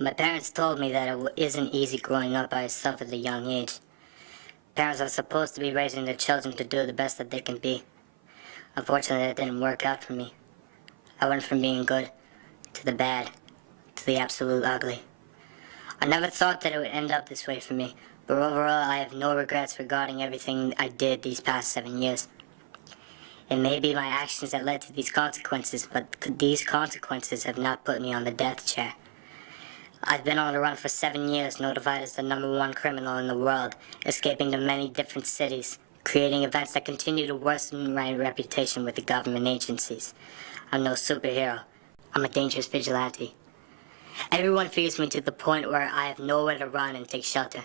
My parents told me that it isn't easy growing up by yourself at a young age. Parents are supposed to be raising their children to do the best that they can be. Unfortunately, that didn't work out for me. I went from being good to the bad to the absolute ugly. I never thought that it would end up this way for me, but overall I have no regrets regarding everything I did these past 7 years. It may be my actions that led to these consequences, but these consequences have not put me on the death chair. I've been on the run for 7 years, notified as the #1 criminal in the world, escaping to many different cities, creating events that continue to worsen my reputation with the government agencies. I'm no superhero. I'm a dangerous vigilante. Everyone fears me to the point where I have nowhere to run and take shelter.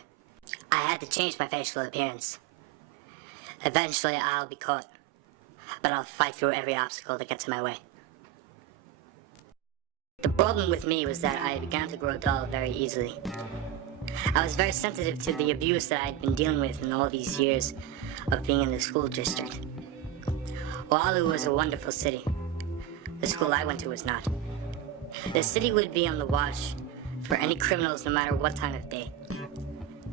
I had to change my facial appearance. Eventually I'll be caught, but I'll fight through every obstacle that gets in my way. The problem with me was that I began to grow dull very easily. I was very sensitive to the abuse that I'd been dealing with in all these years of being in the school district. Oahu was a wonderful city. The school I went to was not. The city would be on the watch for any criminals no matter what time of day.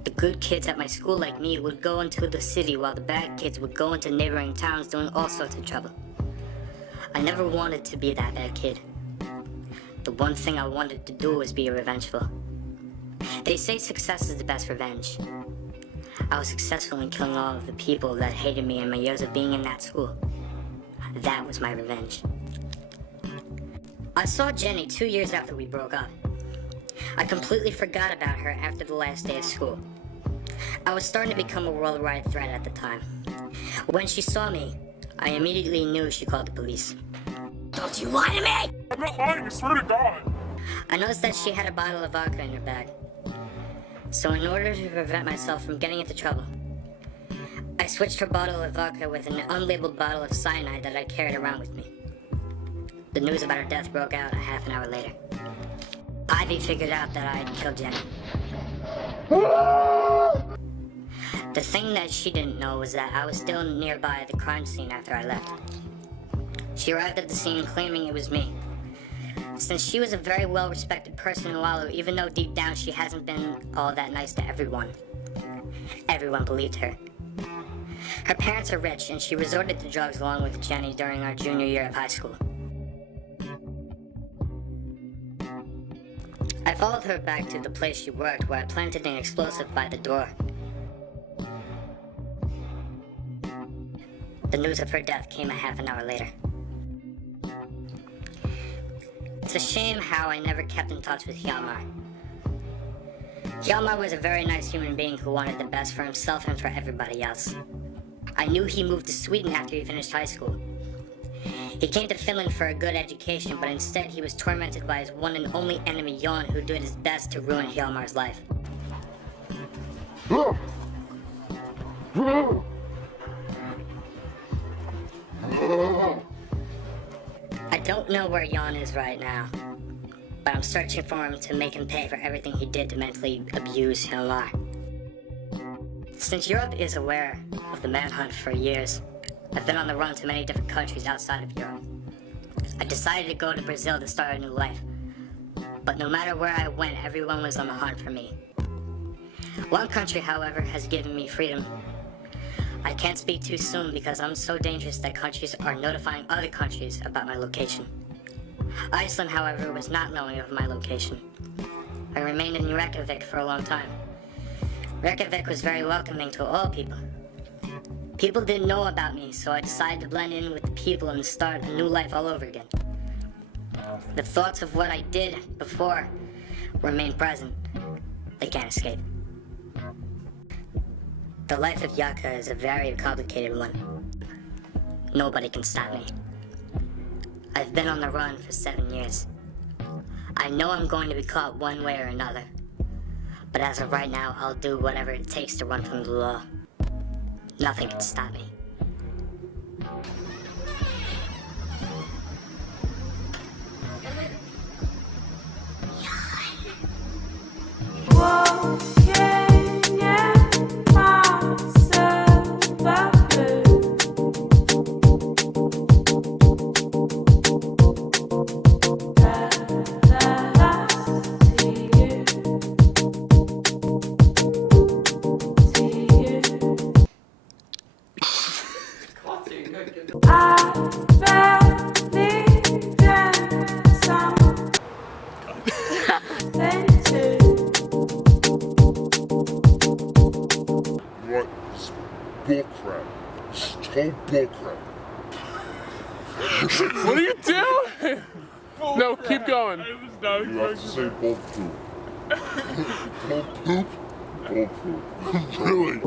The good kids at my school like me would go into the city while the bad kids would go into neighboring towns doing all sorts of trouble. I never wanted to be that bad kid. The one thing I wanted to do was be revengeful. They say success is the best revenge. I was successful in killing all of the people that hated me in my years of being in that school. That was my revenge. I saw Jenny 2 years after we broke up. I completely forgot about her after the last day of school. I was starting to become a worldwide threat at the time. When she saw me, I immediately knew she called the police. Don't you lie to me! I'm not lying, I swear to God! I noticed that she had a bottle of vodka in her bag. So in order to prevent myself from getting into trouble, I switched her bottle of vodka with an unlabeled bottle of cyanide that I carried around with me. The news about her death broke out a half an hour later. Ivy figured out that I had killed Jenny. The thing that she didn't know was that I was still nearby the crime scene after I left. She arrived at the scene claiming it was me. Since she was a very well-respected person in Oahu, even though deep down she hasn't been all that nice to everyone believed her. Her parents are rich, and she resorted to drugs along with Jenny during our junior year of high school. I followed her back to the place she worked, where I planted an explosive by the door. The news of her death came a half an hour later. It's a shame how I never kept in touch with Hjalmar. Hjalmar was a very nice human being who wanted the best for himself and for everybody else. I knew he moved to Sweden after he finished high school. He came to Finland for a good education, but instead he was tormented by his one and only enemy, Jon, who did his best to ruin Hjalmar's life. I don't know where Jon is right now, but I'm searching for him to make him pay for everything he did to mentally abuse Hjalmar. Since Europe is aware of the manhunt for years, I've been on the run to many different countries outside of Europe. I decided to go to Brazil to start a new life, but no matter where I went, everyone was on the hunt for me. One country, however, has given me freedom. I can't speak too soon because I'm so dangerous that countries are notifying other countries about my location. Iceland, however, was not knowing of my location. I remained in Reykjavik for a long time. Reykjavik was very welcoming to all people. People didn't know about me, so I decided to blend in with the people and start a new life all over again. The thoughts of what I did before remain present. They can't escape. The life of Jukka is a very complicated one. Nobody can stop me. I've been on the run for 7 years. I know I'm going to be caught one way or another, but as of right now, I'll do whatever it takes to run from the law. Nothing can stop me. To you. bullcrap. What are you doing? No, keep going. You have to say bull poop. Bull poop? Bull poop. Really?